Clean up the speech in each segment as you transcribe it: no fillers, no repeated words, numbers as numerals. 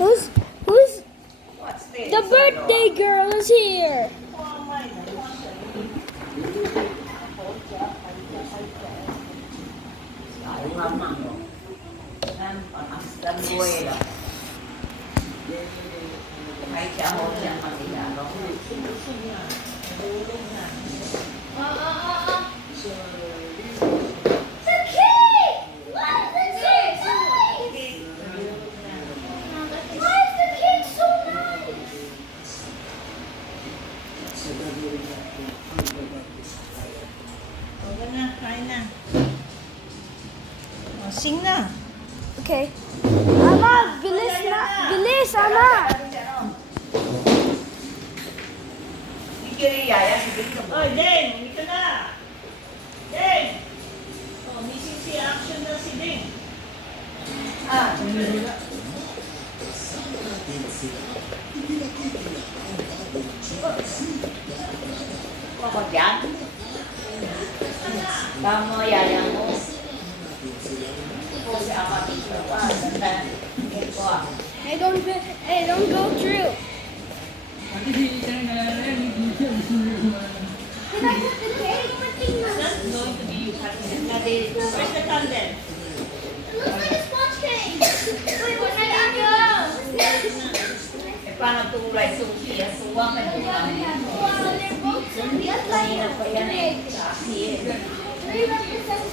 Who's What's this? the birthday girl is here? Sing na. Okay. Ama, bilis na. Bilis, Ama. Oy, Dane, hindi ka na. Dane! Oh, missing si action na si Dane. Ako dyan? Tama yaya mo. Kasi ako dito. Hey, don't go through. Can I put the cake? It's not going to be happy. Where's the candle? It looks like a sponge cake. Wait, where did I go? Paano tulay sushi? Suwang ka din namin. Wow, they're both so Kanina pa yan eh. Kasi Three represents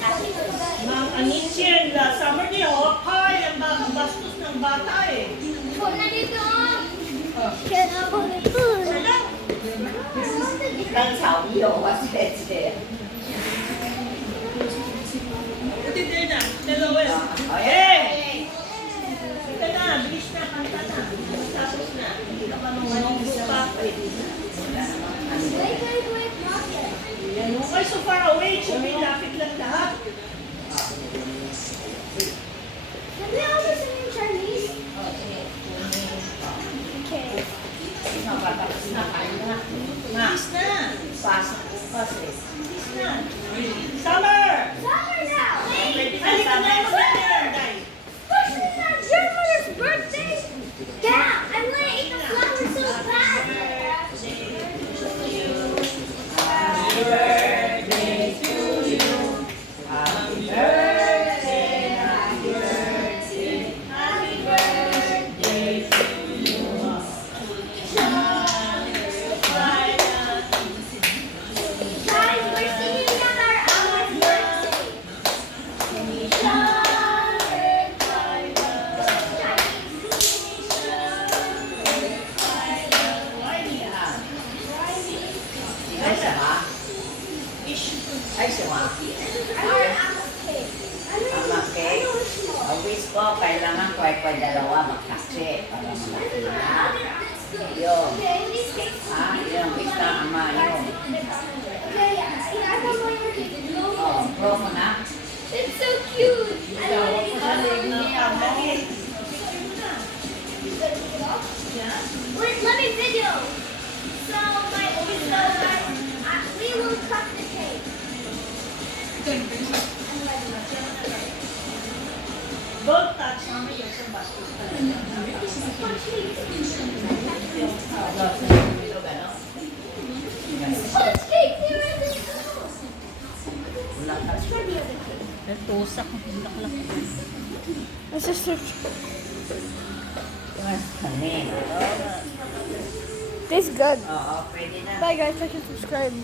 Ma'am, ang incheer na summer niyo, hi, ang bagong bastos ng bata eh. Oh, nandito. Can I put it food? ilang sabiyo kasi. Buti din na, dalawa. Hey! Ito na, bilis na, kanta na. Tapos na, hindi ka pa mangunong pa. Wait, not yet. Why so far away? Chubby, lapit lang lahat. Can they also sing in Chinese? Okay. Nakatapos na kayo na. Bilis na. Pasok ko kasi. Bilis na. Summer! Summer now. Wait. Halika na, mag-dinner, Day. Push me on your mother's birthday. Yeah, I'm gonna eat the flowers so fast. Guys, we're singing on our Emma's birthday. Ay, sama? Ay, sama? Our Emma's cake. Ama, okay. Ang wish ko, kailangan ko ay dalawa magkasi para malaki na. Yun. Okay, these cakes. Yun ang wish na ama yun. Okay, I want more cake. Oh, promo na. It's so cute. I love it. Wait, let me video. So we will cut the cake. Don't touch mami yung sa bastos talaga. Sponge cake, there is a house. Let's try the other cake. Tusak, bulaklak. My sister. Mas kanin. Tastes good. Oo, pwede na. Bye guys, like and subscribe.